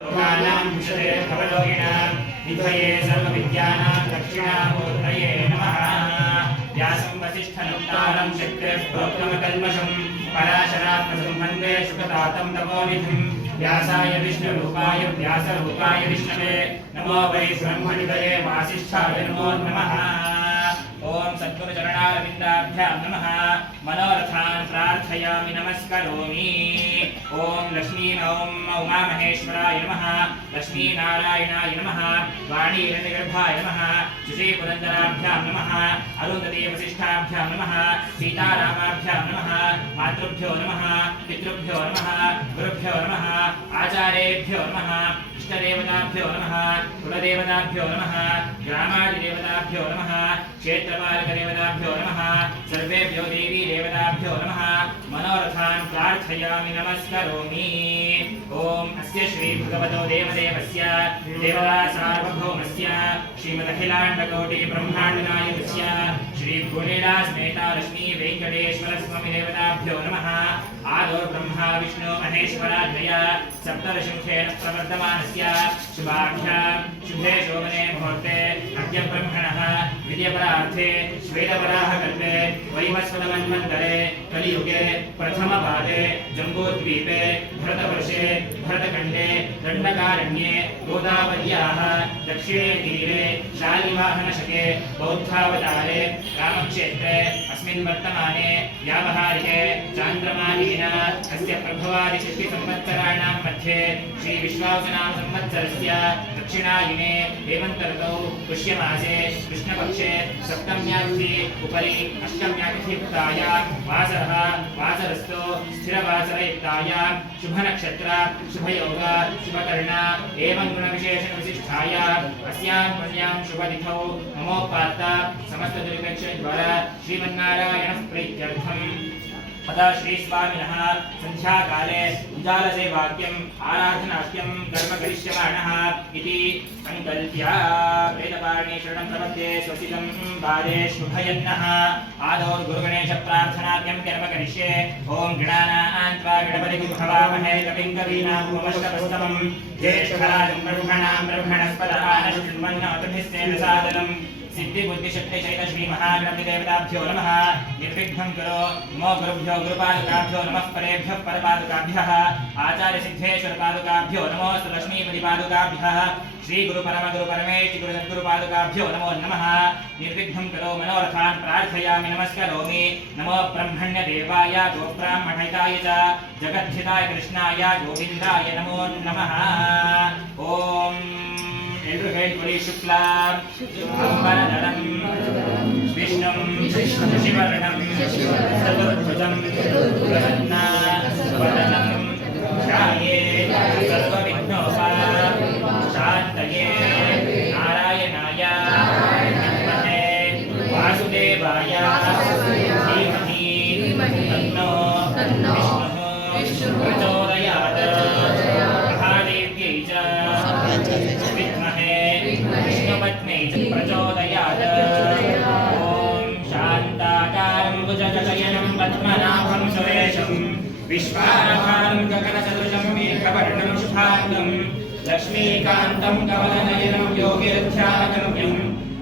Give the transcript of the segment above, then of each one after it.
लोकानां विशदे भवलोकिनां निधये सर्वविद्यानां दक्षिणामूर्तये नमः। व्यासं वसिष्ठनप्तारं शक्तिः प्रोक्तमकल्मषं पराशरात्मजं वन्दे शुकतातं तपोनिधिं। व्यासाय विष्णुरूपाय व्यासरूपाय विष्णवे नमो वै ब्रह्मनिधये वासिष्ठाय नमो नमः। ओम सद्गुरुचरणारविन्दाभ्यां नमः। मनोरथान् प्रार्थयामि नमस्करोमि। ओम लक्ष्मी ओम उमामहेश्वराय नमः। लक्ष्मीनारायणाय नमः। वाणीरण्यगर्भाय नमः। श्रीपुरन्दराभ्यां नमः। अरुन्धती वसिष्ठाभ्यां नमः। सीतारामाभ्यां नमः। मातृभ्यो नमः। पितृभ्यो नमः। गुरुभ्यो नमः। आचार्येभ्यो नमः। इष्टदेवताभ्यो नमः। कुलदेवताभ्यो नमः। ग्रामादिदेवताभ्यो नमः। क्षेत्रपालकदेवताभ्यो नमः। सर्वेभ्यो देवी देवताभ्यो नमः। मनोरथान् प्रार्थयामि नमस्करोमि। ओम अस्य श्री भगवतो देवदेवस्य देवतासार्वभौमस्य श्रीमदखिलाण्डकोटि ब्रह्माण्डनायकस्य श्री भूनिलासमेता लक्ष्मी वेंकटेश्वर स्वामी देवताभ्यो नमः। आदौ ब्रह्मा विष्णु महेश्वराद्वय सप्तदशमुखेन प्रवर्तमानस्य शुभाभ्यां शुभे शोभने मुहूर्ते अद्य ब्रह्मणः विद्यपरार्थे श्वेतवराहकल्पे वैवस्वतमन्वन्तरे कलियुगे प्रथमपादे जम्बूद्वीपे भरतवर्षे भरतखण्डे दण्डकारण्ये गोदावर्याः दक्षिणे तीरे शालिवाहनशके बौद्धावतारे रामक्षेत्रे अस्मिन् वर्तमाने व्यावहारिके चान्द्रमानेन अस्य प्रभवादिषष्टिसंवत्सराणां मध्ये श्रीविश्वावसुनाम संवत्सरस्य दक्षिणायने हेमन्तर्तौ पुष्यमासे कृष्णपक्षे सप्तम्यातिथि उपरि अष्टम्यातिथियुक्तायां वासरः वासरस्थो स्थिरवासरयुक्तायां शुभनक्षत्र शुभयोग शुभकर्ण एवं गुणविशेषणविशिष्टायाम् अस्यां पुण्यां शुभतिथौ नमोपात्त समस्तदुर्भिक्षद्वारा श्रीमन्नारायणः प्रीत्यर्थम् तथा श्री स्वामिनः संध्याकाले उजालसे वाक्यम् आराधनाख्यं कर्म करिष्यमाणः इति संकल्प्य वेदपारणे शरणं प्रपद्ये स्वसितं बाधेष्वभयन्नः। आदौ गुरुगणेश प्रार्थनाख्यं कर्म करिष्ये। ओम गणानां त्वा गणपतिं भवामहे कविं कवीनामुपमश्रवस्तमं ज्येष्ठराजं ब्रह्मणस्पदः शृण्वन्नोतभिस्तेन सादनम्। सिद्धि बुद्धि शक्ति चैत श्री महागणपति देवताभ्यो नमः। निर्विघ्नं करो नमो गुरुभ्यो गुरुपादुकाभ्यो नमः। परेभ्यः परपादुकाभ्यः आचार्य सिद्धेश्वर पादुकाभ्यो नमो लक्ष्मीपति पादुकाभ्यः श्री गुरु परम गुरु परमेष्टि गुरु सद्गुरु पादुकाभ्यो नमो नमः। निर्विघ्नं करो मनोरथान् प्रार्थयामि नमस्करोमि। नमो ब्रह्मण्य देवाय गोब्राह्मणहिताय च जगद्धिताय कृष्णाय गोविन्दाय नमो नमः। ओम एल्रुहेल्पुरी शुक्लां अम्बरधरं विष्णुं शशिवर्णं चतुर्भुजं प्रसन्नावदनं ध्यायेत् सर्वविघ्नोपशान्तये नारायणाय विद्महे वासुदेवाय धीमहि तन्नो विष्णुः प्रचोदयात्। महादेव्यै च प्रचोदयात्। ओम शान्ताकारं भुजगशयनं पद्मनाभं सुरेशं विश्वाधारं गगनसदृशं मेघवर्णं शुभाङ्गं लक्ष्मीकान्तं कमलनयनं योगिरध्यानगम्यं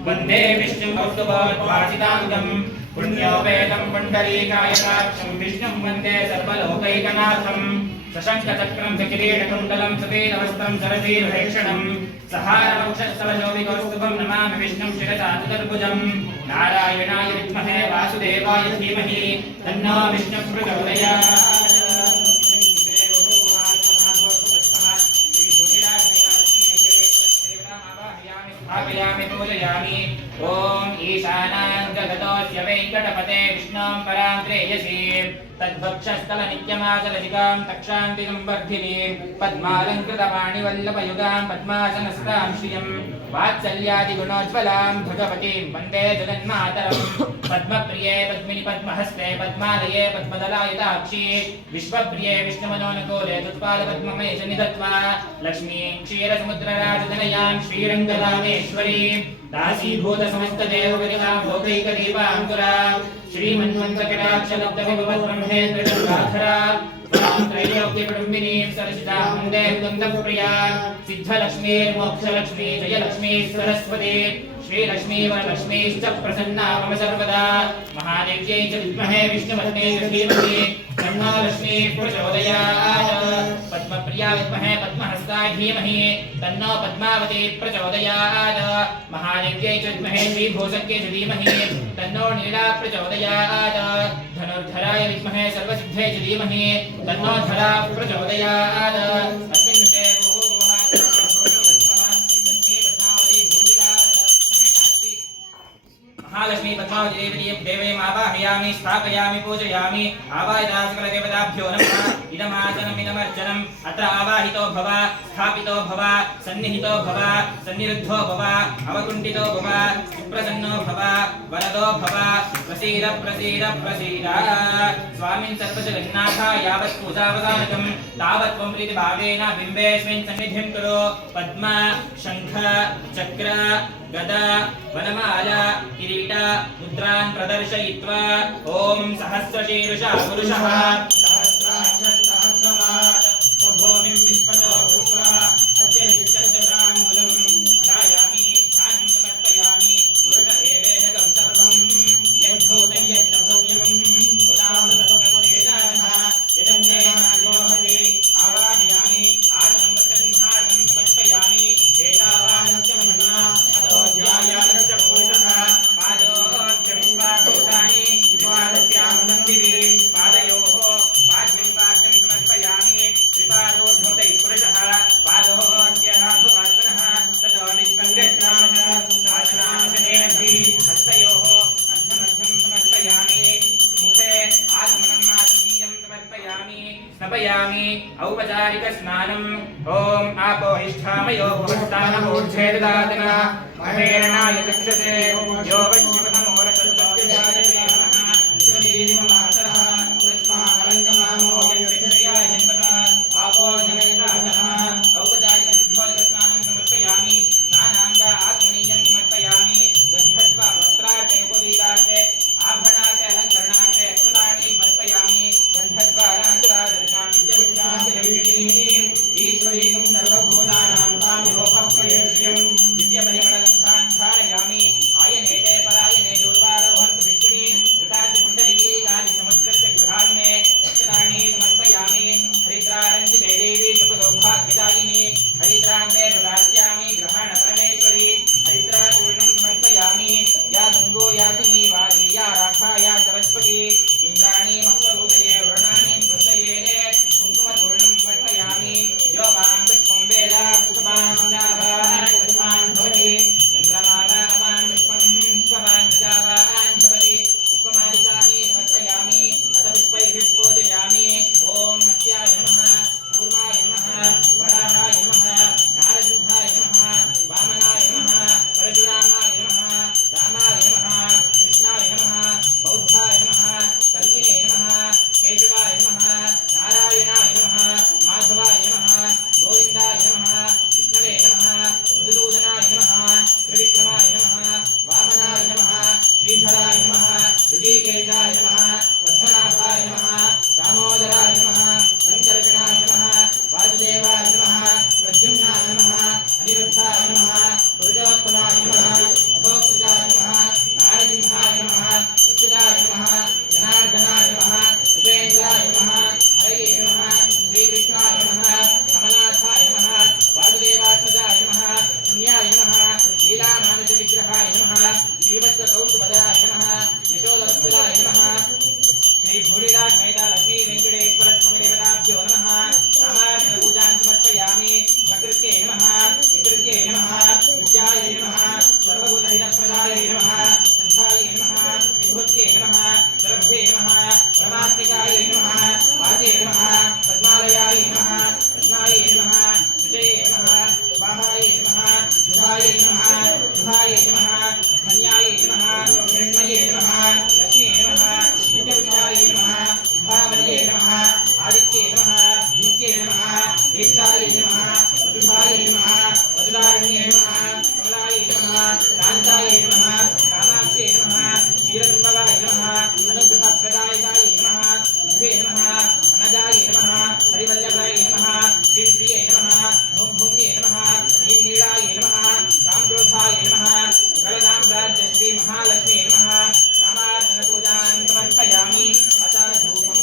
वन्दे विष्णुं कौस्तुभोद्भासिताङ्गं पुण्योपेतं पुण्डरीकायताक्षं विष्णुं वन्दे सर्वलोकैकनाथं। सशङ्खचक्रं किरीटकुण्डलं सफेदवस्त्रं सरसीर्भैक्षणं सहारवक्षस्थलशोभिकौस्तुभं नमामि विष्णुं शिरसा चतुर्भुजं। नारायणाय विद्महे वासुदेवाय धीमहि तन्नो विष्णुः प्रचोदयात्। पूजयामि। ओम ईशानां जगतोऽस्य वेङ्कटपते विष्णुं परां प्रेयसीं तद्भक्षस्थल नित्यमाचलजिकां तक्षान्तिं वर्धिनीं पद्मालङ्कृतवाणिवल्लभयुगां पद्मासनस्तां श्रियं वात्सल्यादिगुणोज्ज्वलां भगवतीं वन्दे जगन्मातरं। पद्मप्रिये पद्मिनि पद्महस्ते पद्मालये पद्मदलायताक्षी विश्वप्रिये विष्णुमनोनुकूले तत्पादपद्ममे निधत्वा लक्ष्मीं क्षीरसमुद्रराजतनयां श्रीरङ्गदामेश्वरीं दासीभूत समस्त देवगतिकां लोकैकदीपाङ्कुरां श्रीमन्वन्तकटाक्षलब्धविभवद्ब्रह्मेन्द्रगङ्गाधरां त्रैलोक्यकुटुम्बिनीं सरसिजां देवदन्तप्रिया सिद्धलक्ष्मीर्मोक्षलक्ष्मी जयलक्ष्मी सरस्वती श्रीलक्ष्मी वरलक्ष्मीश्च प्रसन्ना मम सर्वदा महादेव्यै च विद्महे विष्णुपत्न्यै च धीमहि तन्नो लक्ष्मी प्रचोदयात् पद्मप्रिया विद्महे पद्महस्ताय धीमहि तन्नो पद्मावती प्रचोदयात् महादेव्यै च विद्महे श्रीभूषक्यै च धीमहि तन्नो नीला प्रचोदयात् धनुर्धराय विद्महे सर्वसिद्धये च धीमहि तन्नो धरा प्रचोदयात् अस्मिन् विषये महालक्ष्मी पद्मावती देवीम् आवाहयामि स्थापयामि पूजयामि आवाहिता सकलदेवताभ्यो नमः इदमासनम् इदमर्चनम् अत्र आवाहितो भव स्थापितो भव सन्निहितो भव सन्निरुद्धो भव अवकुण्ठितो भव सुप्रसन्नो भव वरदो भव प्रसीद प्रसीद प्रसीद स्वामिन् सर्वजगन्नाथ यावत् पूजावसानकं तावत् त्वं प्रीतिभावेन बिम्बेऽस्मिन् सन्निधिं कुरु पद्म शङ्ख चक्र गदा वनमाला किरीट मुद्रान् प्रदर्शयित्वा ॐ सहस्रशीर्षः पुरुषः सहस्राक्षः सहस्रपाद स्वभूमिं विश्वतो भूत्वा अत्यनिष्ठङ्गताङ्गुलं ध्यायामि ध्यानं समर्पयामि पुरुष एवेदकं सर्वं यद्भूतं यच्च भव्यम् उदाहृतस्मृतिर्जानः यदन्येनायोहति आवाहयामि आसनं वत्ससिंहासनं समर्पयामि एतावानस्य महिमा ध्यायानश्च पुरुषः पादोश्च विश्वाभूतानि विपादस्यामनन्दिरे पादयोः पाद्यं पाद्यं समर्पयामि त्रिपादोर्धौतैः पुरुषः पादोश्च भुवात्मनः ततो विश्वं व्यक्रामः शासनाशनेऽपि हस्तयोः अर्धमर्धं समर्पयामि मुखे आगमनम् आत्मीयं समर्पयामि स्नपयामि औपचारिकस्नानम् ॐ आपोहिष्ठामयो भुवस्तानमूर्च्छेददातना महेरणाय चक्षते यो वैश्वतमोरसस्तस्य जायते नमः विश्वदीर्घमातरः तस्माकलङ्कमामो यस्याय जन्मता आपो जनयदातः औपचारिकशुद्धोदकस्नानं समर्पयामि स्नानाङ्ग आत्मनीयं समर्पयामि गन्धत्वा वस्त्रार्थे उपवीतार्थे आभरणार्थे अलङ्करणार्थे अक्षतानि समर्पयामि गन्धद्वारान्तरादर्शान् विद्यविष्टान् ईश्वरीं सर्वभूतानां तामिहोपक्वयेष्यं दिव्यपरिमलगन्धान् धारयामि आयनेते परायणे दूर्वारोहन्तु विष्णुनि घृतास्य पुण्डरीकानि समुद्रस्य गृहाणि मे अक्षतानि समर्पयामि हरिद्रारञ्जिते देवी सुखसौभाग्यदायिनी हरिद्रान्ते प्रदास्यामि ग्रहण परमेश्वरी हरिद्राचूर्णं समर्पयामि या गङ्गो यासिनी वाली या राखा या सरस्वती इन्द्राणी मक्वगोदये वर्णानि स्वसये कुङ्कुमचूर्णं समर्पयामि योपां पुष्पं वेद पुष्पान् प्रजावान् पुष्पान् भवति चन्द्रमालावान् पुष्पं पुष्पवान् प्रजावान् भवति पुष्पमालिकानि समर्पयामि अथ पुष्पैः पूजयामि ॐ मत्स्याय नमः कूर्माय नमः वराहाय नमः नारसिंहाय नमः वामनाय नमः परशुरामाय नमः रामाय नमः कृष्णाय नमः बौद्धाय नमः कल्किने नमः केशवाय नमः नारायणाय नमः माधवाय नमः गोविन्दाय नमः विष्णवे नमः मधुसूदनाय नमः त्रिविक्रमाय नमः वामनाय नमः श्रीधराय नमः ऋषिकेशाय नमः पद्मनाभाय नमः दामोदराय नमः शङ्करगणाय नमः वासुदेवाय नमः प्रद्युम्नाय नमः अनिरुद्धाय नमः पुरुषोत्तमाय नमः अभोक्तुजाय नमः नारसिंहाय नमः अच्युताय नमः जनार्दनाय नमः उपेन्द्राय नमः हरये नमः श्रीकृष्णाय नमः कमलाथाय नमः वासुदेवात्मजाय नमः पुण्याय नमः लीलामानुषविग्रहाय नमः श्रीवत्सकौस्तुभदाय नमः यशोदवत्सलाय नमः श्री भूरिराज मेधा लक्ष्मी वेंकटेश्वर स्वामी देवताभ्यो नमः नामार्चन पूजां समर्पयामि प्रकृत्यै नमः विकृत्यै नमः विद्यायै नमः सर्वभूतहितप्रदायै नमः शुद्धायै नमः विभूत्यै नमः सरभ्ये नमः परमात्मिकायै नमः वाचे नमः पद्मालयायै नमः रत्नायै नमः सुजये नमः स्वाहायै नमः शुभायै नमः शुभायै नमः धन्यायै नमः हिरण्मये नमः लक्ष्मी नमः नित्यविष्टायै नमः भावये नमः आदित्ये नमः नित्ये नमः दीप्तायै नमः वसुधायै नमः वसुधारण्ये नमः कमलायै नमः कान्तायै नमः कामाक्षे नमः क्षीरबिम्बवाय नमः अनुग्रहप्रदायकायै नमः बुद्धे नमः अनगायै नमः नीलाग्निये नमः नीलनीलाय नमः रामक्रोधाय नमः सकलसाम्राज्यश्री महालक्ष्मी नमः नामार्चनपूजां समर्पयामि अथ धूपम्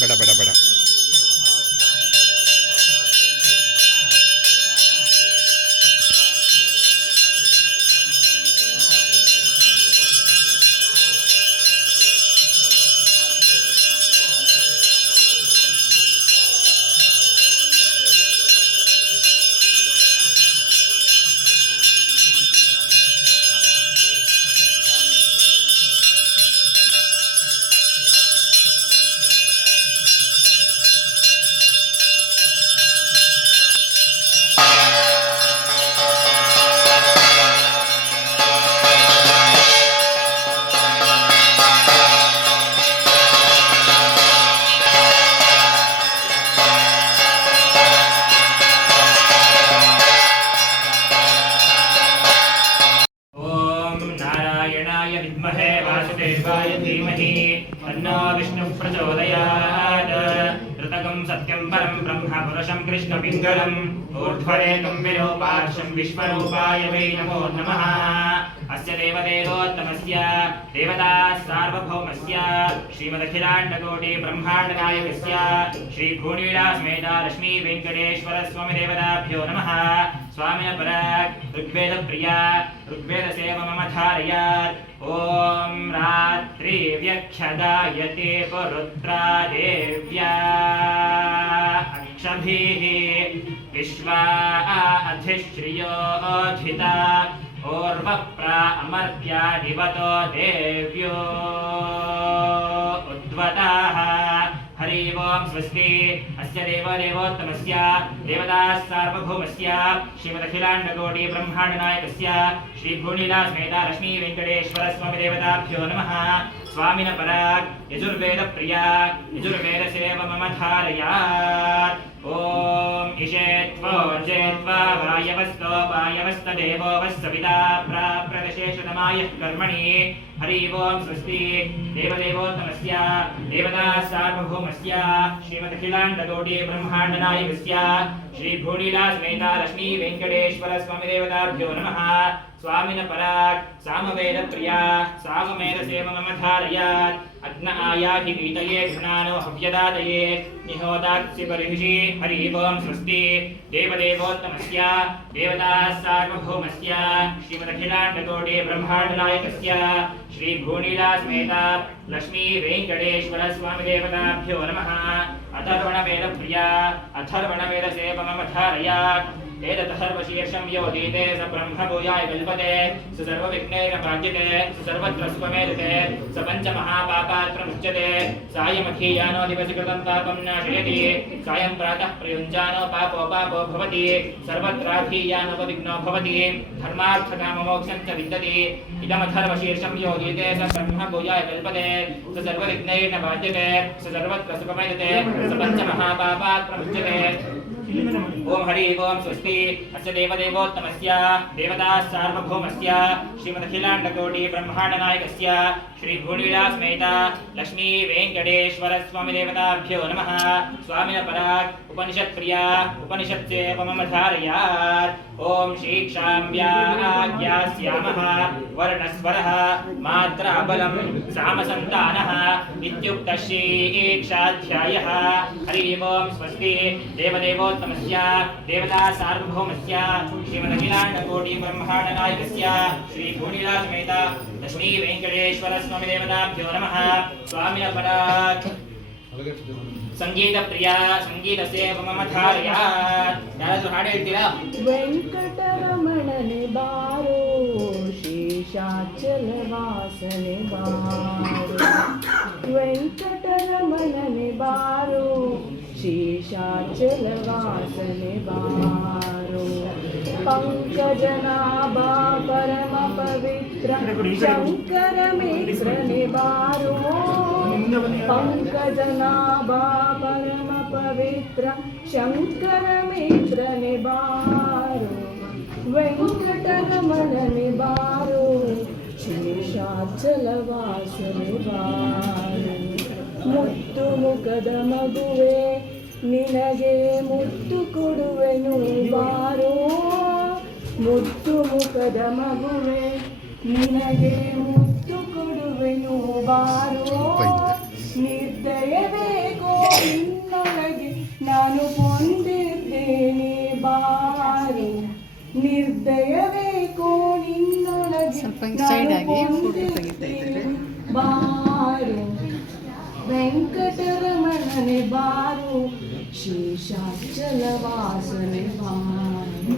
ಬೇಡ ಬೇಡ ಬೇಡ विद्महे वासुदेवाय धीमहि तन्नो विष्णुः प्रचोदयात् ऋतकं सत्यं परं ब्रह्म पुरुषं कृष्णपिङ्गलम् ऊर्ध्वरेतं विरूपाक्षं विश्वरूपाय वै नमो नमः अस्य देवदेवोत्तमस्य देवता सार्वभौमस्य श्रीमदखिलाण्डकोटि ब्रह्माण्डनायकस्य श्रीभूनीलासमेता लक्ष्मी वेङ्कटेश्वर स्वामी देवताभ्यो नमः स्वामिन पराक् ऋग्वेदप्रिया ऋग्वेदसेव मम धारयात् ॐ रात्रि व्यक्षदायते पुरुत्रा देव्या अक्षभिः विश्वा अधिश्रियोऽधिता ओर्वप्रा अमर्त्या दिवतो देव्यो उद्वताः हरि ओं स्वस्ति अस्य देवदेवोत्तमस्य देवदाः सार्वभौमस्य श्रीमदखिलाण्डकोटि ब्रह्माण्डनायकस्य श्रीभूनीलासमेता लक्ष्मी वेङ्कटेश्वर स्वामी देवताभ्यो नमः स्वामिन पराक् यजुर्वेदप्रिया यजुर्वेदसेव मम धारयात् ॐ इषेत्वोर्जेत्वा वायवस्तो वायवस्तदेवो वस्सविता प्राप्रदशेषतमायः कर्मणि हरि ओं स्वस्ति देवदेवोत्तमस्य देवदाः सार्वभौमस्य श्रीमदखिलाण्डकोटि ब्रह्माण्डनायकस्य श्रीभूनीलासमेता लक्ष्मी वेङ्कटेश्वर स्वामी देवताभ्यो नमः स्वामिन पराक् सामवेदप्रिया सामवेदसेव मम धारयात् अग्न आयाहि वीतये घृणानो हव्यदातये निहोदात्स्य बर्हिषि हरि ओं स्वस्ति देवदेवोत्तमस्य देवदाः सार्वभौमस्य श्रीमदखिलाण्डकोटि ब्रह्माण्डनायकस्य श्रीभूनीलासमेता लक्ष्मी वेङ्कटेश्वर स्वामी देवताभ्यो नमः अथर्वणवेदप्रिया अथर्वणवेदसेव मम धारयात् एतदथर्वशीर्षं योधीते स ब्रह्मभूयाय कल्पते स सर्वविघ्नेन बाध्यते स सर्वत्र सुखमेधते स पञ्चमहापापात् प्रमुच्यते सायमखीयानो दिवसि कृतं पापं नाशयति सायं प्रातः प्रयुञ्जानो पापो भवति सर्वत्राखीयानोपविघ्नो भवति धर्मार्थकाममोक्षं च विन्दति इदमथर्वशीर्षं योधीते स ब्रह्मभूयाय कल्पते स सर्वविघ्नेन बाध्यते स सर्वत्र सुखमेधते स पञ्चमहापापात् प्रमुच्यते ओम हरि ओम स्वस्ति अस्य देवदेवोत्तमस्य देवदाः सार्वभौमस्य श्रीमदखिलाण्डकोटि ब्रह्माण्डनायकस्य श्रीभूनीलासमेता लक्ष्मी वेङ्कटेश्वर स्वामी देवताभ्यो नमः स्वामिन पराक् उपनिषत्प्रिया उपनिषत्सेव मम धारयात् ओम श्रीक्षाम्याज्ञास्यामः वर्णस्वरः मात्राबलं सामसन्तानः इत्युक्तः श्रीक्षाध्यायः हरि ओम स्वस्ति देवदेवोत्तमस्य देवदाः सार्वभौमस्य श्रीमदखिलाण्डकोटि ब्रह्माण्डनायकस्य श्रीभूनीलासमेता लक्ष्मी वेङ्कटेश्वर स्वामी देवताभ्यो नमः स्वामिन पराक् ಸಂಗೀತ ಪ್ರಿಯ ಸಂಗೀತ ಸೇವ ಮಮ ಧಾರಯಾತ್ ಯಾರಾದ್ರೂ ಹಾಡು ಹೇಳ್ತೀರಾ ವೆಂಕಟರಮಣ ಶೇಷಾಚಲವಾಸನೆ ಬಾರೋ ವೆಂಕಟರಮಣನೆ ಬಾರೋ ಶೇಷಾಚಲವಾಸನೆ ಬಾರೋ पंकजनाभा परम पवित्र शंकर मित्रने बारो पंकजनाभा परम पवित्र शंकर मित्रने बारो वेंकटरमणने बारो ಶೇಷಾಚಲವಾಸನೆ ಬಾರೋ ಮುತ್ತು ಮುಖದ ಮಗುವೆ ನಿನಗೆ ಮುತ್ತು ಕೊಡುವೆನು ಬಾರೋ ಮುತ್ತು ಮುಖದ ಮಗುವೆ ನಿನಗೆ ಮುತ್ತು ಕೊಡುವೆನು ಬಾರೋ ನಿರ್ದಯವೇಗೋ ನಿನ್ನೊಳಗೆ ನಾನು ಹೊಂದಿದ್ದೇನೆ ಬಾರೋ ನಿರ್ದಯವೇಗೋ ನಿನ್ನೊಳಗೆ ನಾನು ಹೊಂದಿದ್ದೇನೆ ಬಾರೋ ವೆಂಕಟರಮಣನೆ ಬಾರೋ ಶೇಷಾಚಲವಾಸನೆ ಬಾರೋ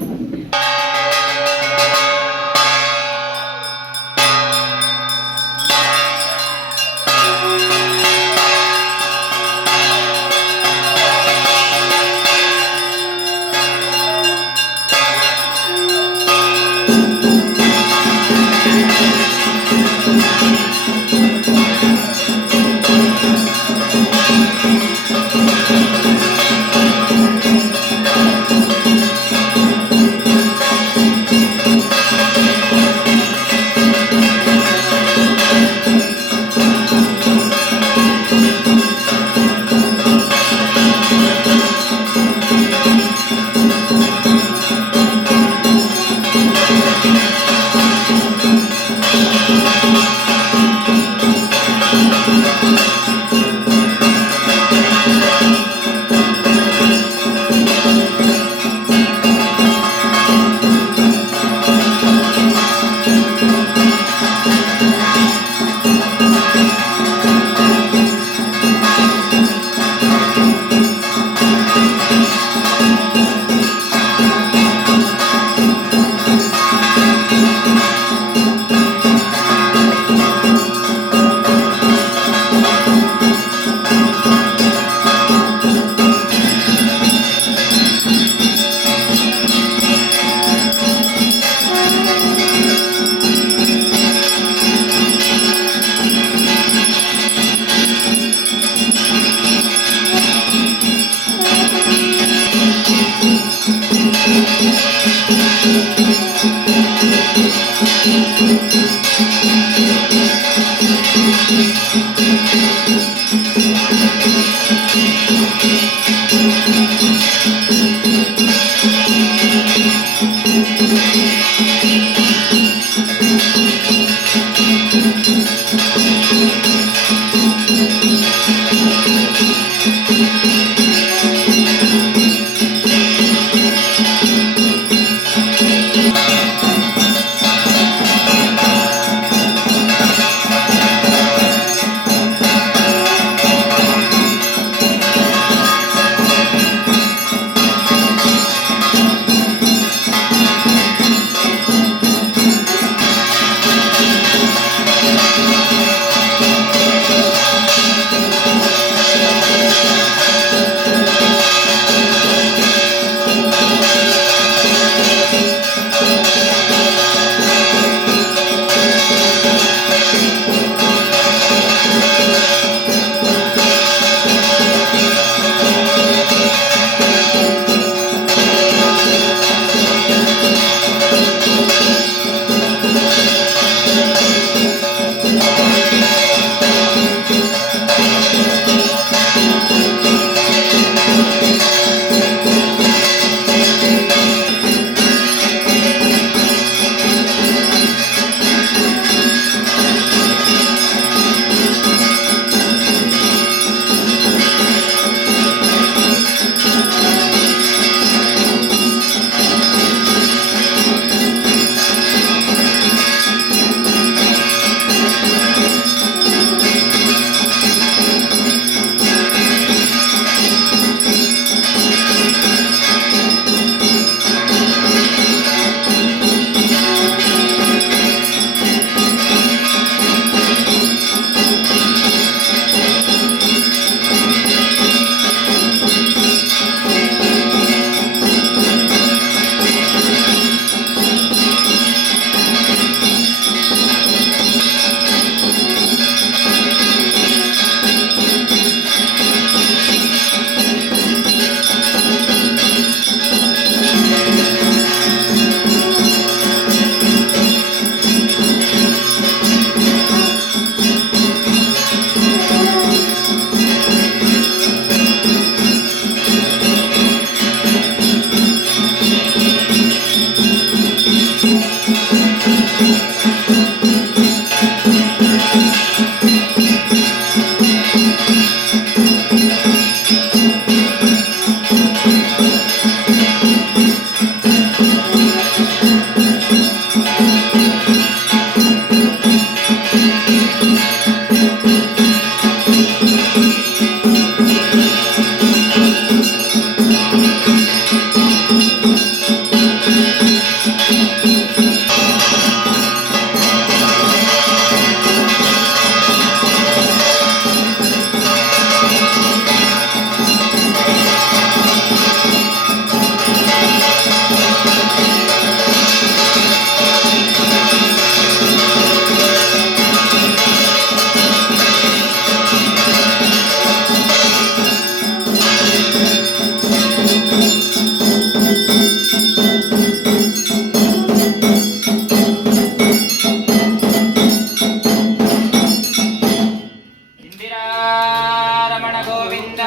ಇಂದಿರಾರಮಣ ಗೋವಿಂದ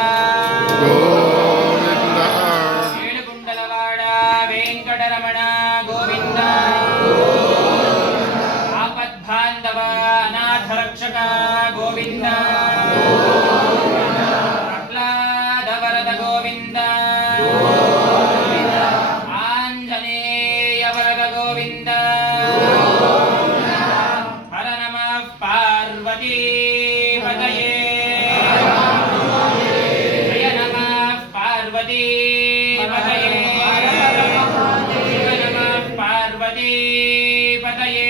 ಗೋವಿಂದ ಏಳುಗುಂಡಲವಾಡ ವೆಂಕಟರಮಣ ಗೋವಿಂದ ಆಪದ್ಬಾಂಧವ ಅನಾಥ ರಕ್ಷಕ ಗೋವಿಂದ ಪ್ರಹ್ಲಾದ ವರದ ಗೋವಿಂದ ಆಂಜನೇಯ ವರದ ಗೋವಿಂದ ಹರ ನಮಃ ಪಾರ್ವತಿ ಪತಯೇ ಜಯ ನಮಃ ಪಾರ್ವತಿ ಪತಯೇ ಶಿವ ನಮಃ ಪಾರ್ವತಿ ಪತಯೇ